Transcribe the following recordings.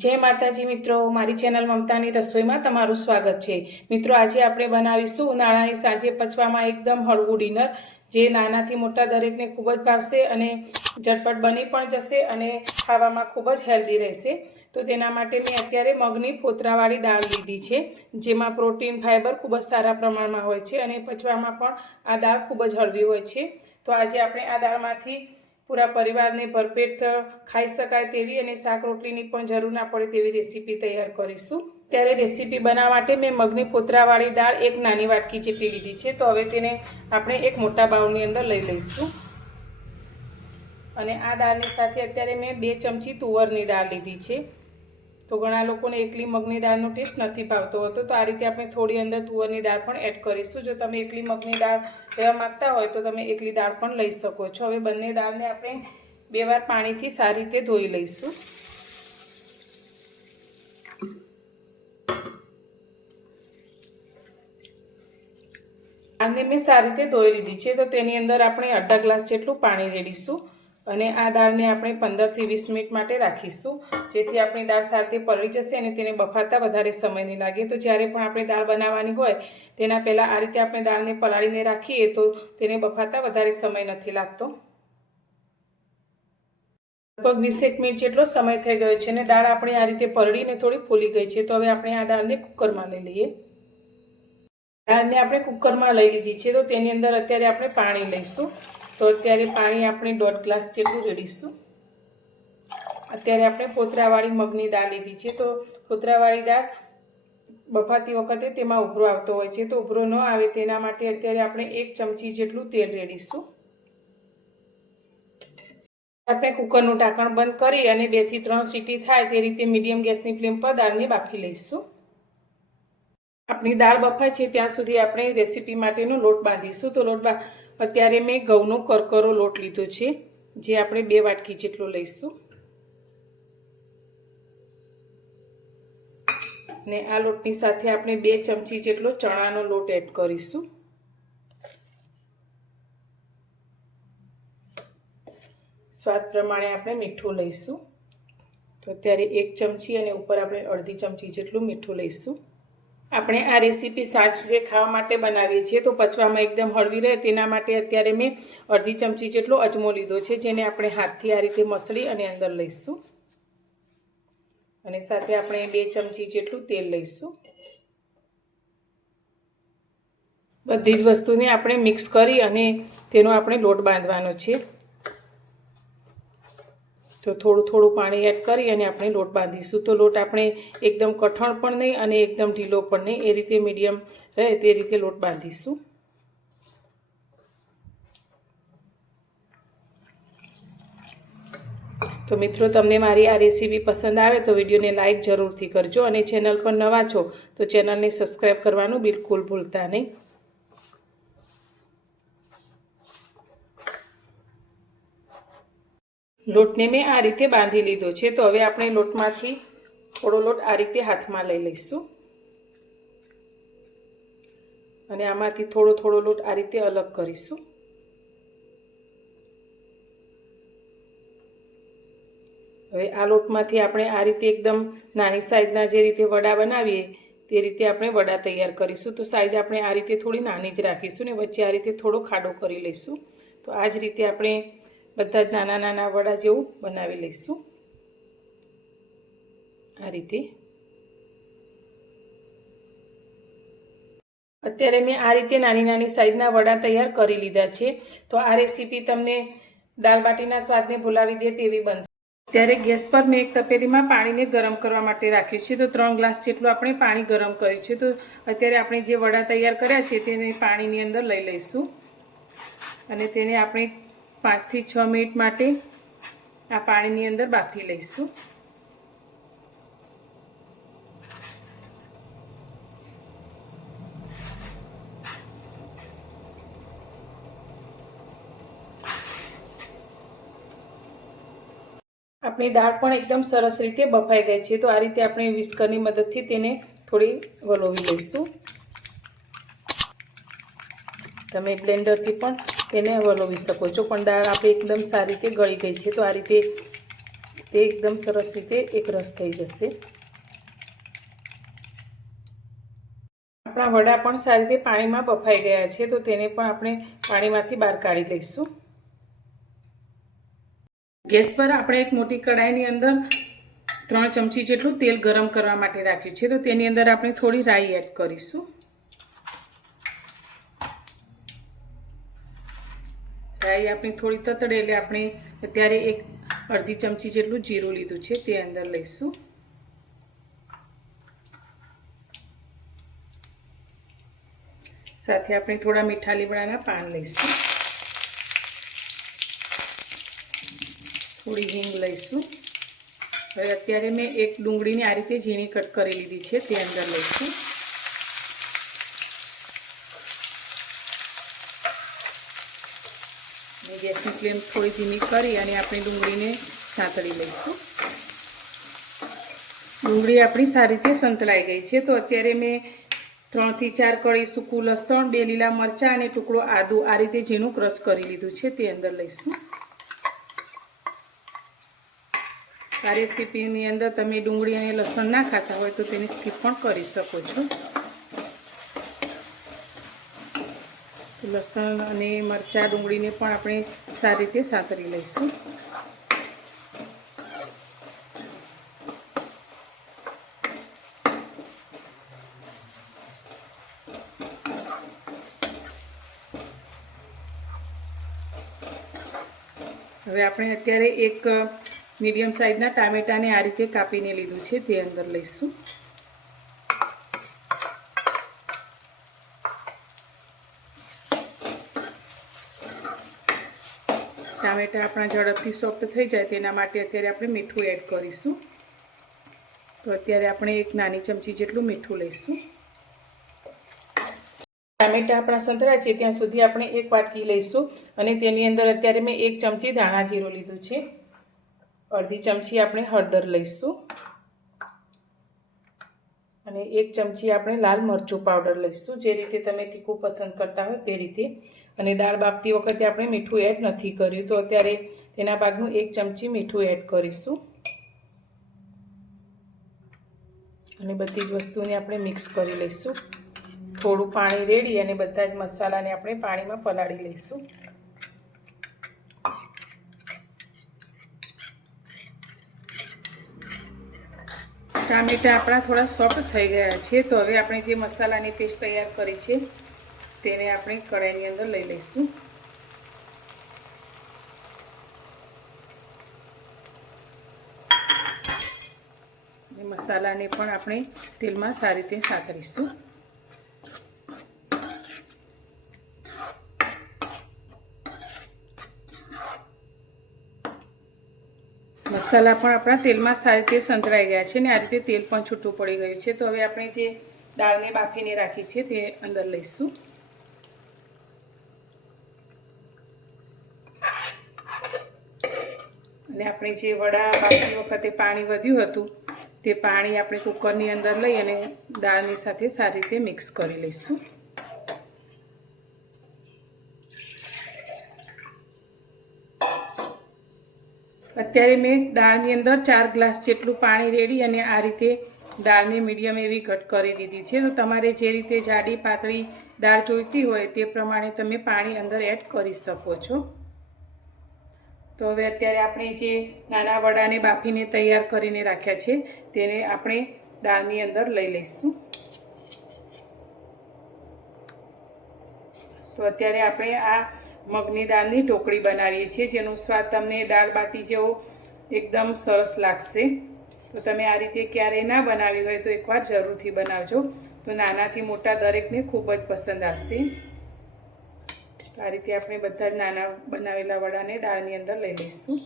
જય માતાજી મિત્રો, મારી ચેનલ મમતાની રસોઈમાં તમારું સ્વાગત છે. મિત્રો, આજે આપણે બનાવીશું ઉનાળાની સાંજે પચવામાં એકદમ હળવું ડિનર, જે નાનાથી મોટા દરેકને ખૂબ જ ભાવશે અને ઝટપટ બની પણ જશે અને ખાવામાં ખૂબ જ હેલ્ધી રહેશે. તો તેના માટે મેં અત્યારે મગની ફોતરાવાળી દાળ લીધી છે, જેમાં પ્રોટીન ફાઇબર ખૂબ જ સારા પ્રમાણમાં હોય છે અને પચવામાં પણ આ દાળ ખૂબ જ હળવી હોય છે. તો આજે આપણે આ દાળમાંથી પૂરા પરિવારને ભરપેટ ખાઈ શકાય તેવી અને શાક રોટલીની પણ જરૂર ના પડે તેવી રેસીપી તૈયાર કરીશું. ત્યારે રેસીપી બનાવવા માટે મેં મગની ફોતરાવાળી દાળ એક નાની વાટકી જેટલી લીધી છે. તો હવે તેને આપણે એક મોટા બાઉલની અંદર લઈ લઈશું. અને આ દાળની સાથે અત્યારે મેં બે ચમચી તુવરની દાળ લીધી છે. તો ઘણા લોકોને એકલી મગની દાળનો ટેસ્ટ નથી ભાવતો હોતો. તો આ રીતે આપણે થોડી અંદર તુવરની દાળ પણ એડ કરીશું. જો તમે એકલી મગની દાળ લેવા માગતા હોય તો તમે એકલી દાળ પણ લઈ શકો છો. હવે બંને દાળને આપણે બે વાર પાણીથી સારી રીતે ધોઈ લઈશું. આને મેં સારી રીતે ધોઈ લીધી છે. તો તેની અંદર આપણે અડધા ગ્લાસ જેટલું પાણી રેડીશું. અને આ દાળને આપણે પંદરથી વીસ મિનિટ માટે રાખીશું. જેથી આપણી દાળ સાથે પલળી જશે અને તેને બફાતા વધારે સમય નહીં લાગે. તો જ્યારે પણ આપણે દાળ બનાવવાની હોય, તેના પહેલાં આ રીતે આપણે દાળને પલાળીને રાખીએ તો તેને બફાતા વધારે સમય નથી લાગતો. લગભગ વીસેક મિનિટ જેટલો સમય થઈ ગયો છે અને દાળ આપણી આ રીતે પલળીને થોડી ફૂલી ગઈ છે. તો હવે આપણે આ દાળને કુકરમાં લઈ લઈએ. દાળને આપણે કુકરમાં લઈ લીધી છે. તો તેની અંદર અત્યારે આપણે પાણી લઈશું. તો અત્યારે પાણી આપણે દોઢ ગ્લાસ જેટલું રેડીશું. અત્યારે આપણે પોતરાવાળી મગની દાળ લીધી છે. તો પોતરાવાળી દાળ બફાતી વખતે તેમાં ઉભરો આવતો હોય છે. તો ઉભરો ન આવે તેના માટે અત્યારે આપણે એક ચમચી જેટલું તેલ રેડીશું. આપણે કુકરનું ઢાંકણ બંધ કરી અને બેથી ત્રણ સીટી થાય તે રીતે મીડિયમ ગેસની ફ્લેમ પર દાળને બાફી લઈશું. આપણી દાળ બફાય છે ત્યાં સુધી આપણે રેસીપી માટેનો લોટ બાંધીશું. તો લોટ અત્યારે મેં ઘઉંનો કરકરો લોટ લીધો છે, જે આપણે બે વાટકી જેટલો લઈશું. ને આ લોટની સાથે આપણે બે ચમચી જેટલો ચણાનો લોટ એડ કરીશું. સ્વાદ પ્રમાણે આપણે મીઠું લઈશું. તો અત્યારે એક ચમચી અને ઉપર આપણે અડધી ચમચી જેટલું મીઠું લઈશું. આપણે આ રેસીપી સાંજે ખાવા માટે બનાવીએ છીએ, તો પચવામાં એકદમ હળવી રહે, તેના માટે અત્યારે મેં અડધી ચમચી જેટલો અજમો લીધો છે, જેને આપણે હાથથી આ રીતે મસળી અને અંદર લઈશું. અને સાથે આપણે બે ચમચી જેટલું તેલ લઈશું. બધી જ વસ્તુને આપણે મિક્સ કરી અને તેનો આપણે લોટ બાંધવાનો છે. તો થોડું થોડું પાણી એડ કરી અને આપણે લોટ બાંધીશું. તો લોટ આપણે એકદમ કઠણ પણ નહીં અને એકદમ ઢીલો પણ નહીં. એ રીતે મીડિયમ રહે તે રીતે લોટ બાંધીશું. તો મિત્રો, તમને મારી આ રેસીપી પસંદ આવે તો વિડીયોને લાઇક જરૂરથી કરજો અને ચેનલ પર નવા છો તો ચેનલને સબસ્ક્રાઈબ કરવાનું બિલકુલ ભૂલતા નહીં. લોટને મેં આ રીતે બાંધી લીધો છે. તો હવે આપણે લોટમાંથી થોડો લોટ આ રીતે હાથમાં લઈ લઈશું. અને આમાંથી થોડો થોડો લોટ આ રીતે અલગ કરીશું. હવે આ લોટમાંથી આપણે આ રીતે એકદમ નાની સાઈઝના જે રીતે વડા બનાવીએ તે રીતે આપણે વડા તૈયાર કરીશું. તો સાઈઝ આપણે આ રીતે થોડી નાની જ રાખીશું ને વચ્ચે આ રીતે થોડો ખાડો કરી લઈશું. તો આ જ રીતે આપણે બધા જ નાના નાના વડા જેવું બનાવી લઈશું. આ રીતે. અત્યારે મેં આ રીતે નાની નાની સાઈઝના વડા તૈયાર કરી લીધા છે. તો આ રેસીપી તમને દાલ બાટીના સ્વાદને ભૂલાવી દે તેવી બનશે. ત્યારે ગેસ પર મેં એક તપેલીમાં પાણીને ગરમ કરવા માટે રાખ્યું છે. તો ત્રણ ગ્લાસ જેટલું આપણે પાણી ગરમ કર્યું છે. તો અત્યારે આપણે જે વડા તૈયાર કર્યા છે તેને પાણીની અંદર લઈ લઈશું. અને તેને આપણે પાંચથી છ મિનિટ માટે આ પાણીની અંદર બાફી લઈશું. આપણી દાળ પણ એકદમ સરસ રીતે બફાઈ ગઈ છે, તો આ રીતે આપણે વિસ્કરની મદદથી તેને થોડી વલોવી લઈશું. તમે બ્લેન્ડરથી પણ તેને વલોવી શકો છો. પણ દાળ આપણી એકદમ સારી રીતે ગળી ગઈ છે, તો આ રીતે તે એકદમ સરસ રીતે એક રસ થઈ જશે. આપણા વડા પણ સારી રીતે પાણીમાં બફાઈ ગયા છે, તો તેને પણ આપણે પાણીમાંથી બહાર કાઢી લઈશું. ગેસ પર આપણે એક મોટી કડાઈની અંદર ત્રણ ચમચી જેટલું તેલ ગરમ કરવા માટે રાખ્યું છે, તો તેની અંદર આપણે થોડી રાઈ એડ કરીશું. રાઈ આપણી થોડી તતડે એટલે આપણે અત્યારે એક અડધી ચમચી જેટલું જીરું લીધું છે તે અંદર લઈશું. સાથે આપણે થોડા મીઠા લીમડાના પાન લઈશું. થોડી હિંગ લઈશું. હવે અત્યારે મેં એક ડુંગળીની આ રીતે ઝીણી કટ કરી લીધી છે તે અંદર લઈશું ગેસની ફ્લેમ થોડી ધીમી કરી અને આપણે ડુંગળીને સાંતળી લઈશું. ડુંગળી આપણી સારી રીતે સંતળાઈ ગઈ છે. તો અત્યારે મેં ત્રણથી ચાર કળી સૂકું લસણ, બે લીલા મરચાં અને ટુકડો આદુ આ રીતે ઝીણું ક્રશ કરી લીધું છે. તે અંદર લઈશું. આ રેસીપીની અંદર તમે ડુંગળી અને લસણ ના ખાતા હોય તો તેને સ્કીપ પણ કરી શકો છો. લસણ અને મરચાં, ડુંગળીને પણ આપણે સારી રીતે સાતરી લઈશું. હવે આપણે અત્યારે એક મીડિયમ સાઇઝના ટામેટાને આ રીતે કાપીને લીધું છે, તે અંદર લઈશું. ટામેટા આપણા ઝડપથી સોફ્ટ થઈ જાય તેના માટે અત્યારે આપણે મીઠું એડ કરીશું. તો અત્યારે આપણે એક નાની ચમચી જેટલું મીઠું લઈશું. ટામેટા આપણા સંતરા છે ત્યાં સુધી આપણે એક વાટકી લઈશું અને તેની અંદર અત્યારે મેં એક ચમચી ધાણા જીરું લીધું છે. અડધી ચમચી આપણે હળદર લઈશું. અને એક ચમચી આપણે લાલ મરચું પાવડર લઈશું. જે રીતે તમે તીખું પસંદ કરતા હોય તે રીતે. અને દાળ બાફતી વખતે આપણે મીઠું એડ નથી કર્યું. તો અત્યારે તેના ભાગનું એક ચમચી મીઠું એડ કરીશું. અને બધી જ વસ્તુને આપણે મિક્સ કરી લઈશું. થોડું પાણી રેડી અને બધા જ મસાલાને આપણે પાણીમાં પલાળી લઈશું. ટામેટા આપણા થોડા સોફ્ટ થઈ ગયા છે. તો હવે આપણે જે મસાલાની પેસ્ટ તૈયાર કરી છે તેને આપણે કડાઈની અંદર લઈ લઈશું. મસાલાને પણ આપણે તેલમાં સારી રીતે સાતરીશું. મસાલા પણ આપણા તેલમાં સારી રીતે સંતળાઈ ગયા છે ને આ રીતે તેલ પણ છૂટું પડી ગયું છે. તો હવે આપણે જે દાળને બાફીને રાખી છે તે અંદર લઈશું. અને આપણે જે વડા બાફતી વખતે પાણી વધ્યું હતું, તે પાણી આપણે કુકરની અંદર લઈ અને દાળની સાથે સારી રીતે મિક્સ કરી લઈશું. અત્યારે મેં દાળની અંદર ચાર ગ્લાસ જેટલું પાણી રેડી અને આ રીતે દાળને મીડિયમ એવી ઘટ કરી દીધી છે. તો તમારે જે રીતે જાડી, પાતળી દાળ જોઈતી હોય તે પ્રમાણે તમે પાણી અંદર એડ કરી શકો છો. તો હવે અત્યારે આપણે જે નાના વડાને બાફીને તૈયાર કરીને રાખ્યા છે, તેને આપણે દાળની અંદર લઈ લઈશું. તો અત્યારે આપણે આ મગની દાળની ઢોકળી બનાવીએ છીએ, જેનો સ્વાદ તમને દાળ બાટી જેવો એકદમ સરસ લાગશે. તો તમે આ રીતે ક્યારેય ના બનાવી હોય તો એકવાર જરૂરથી બનાવજો. તો નાનાથી મોટા દરેકને ખૂબ જ પસંદ આવશે. આ રીતે આપણે બધા જ નાના બનાવેલા વડાને દાળની અંદર લઈ લઈશું.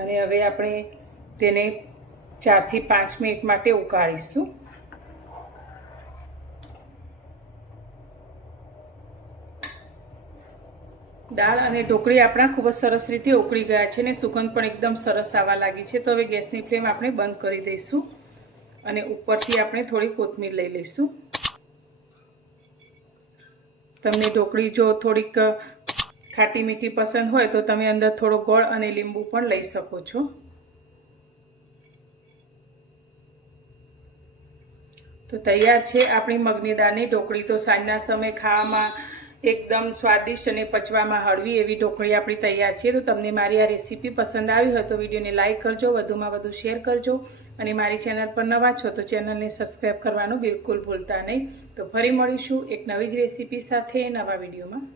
અને હવે આપણે તેને ચારથી પાંચ મિનિટ માટે ઉકાળીશું. દાળ અને ઢોકળી આપણા ખૂબ જ સરસ રીતે ઉકળી ગયા છે ને સુગંધ પણ એકદમ સરસ આવવા લાગી છે. તો હવે ગેસની ફ્લેમ આપણે બંધ કરી દઈશું અને ઉપરથી આપણે થોડી કોથમીર લઈ લઈશું. તમને ઢોકળી જો થોડીક ખાટી મીઠી પસંદ હોય તો તમે અંદર થોડો ગોળ અને લીંબુ પણ લઈ શકો છો. તો તૈયાર છે આપણી મગની દાળની ઢોકળી. તો સાંજના સમયે ખાવામાં એકદમ સ્વાદિષ્ટ અને પચવામાં હળવી એવી ઢોકળી આપણી તૈયાર છે. તો તમને મારી આ રેસીપી પસંદ આવી હોય તો વિડીયોને લાઇક કરજો, વધુમાં વધુ શેર કરજો અને મારી ચેનલ પર નવા છો તો ચેનલને સબસ્ક્રાઈબ કરવાનું બિલકુલ ભૂલતા નહીં. તો ફરી મળીશું એક નવી જ રેસીપી સાથે નવા વિડીયોમાં.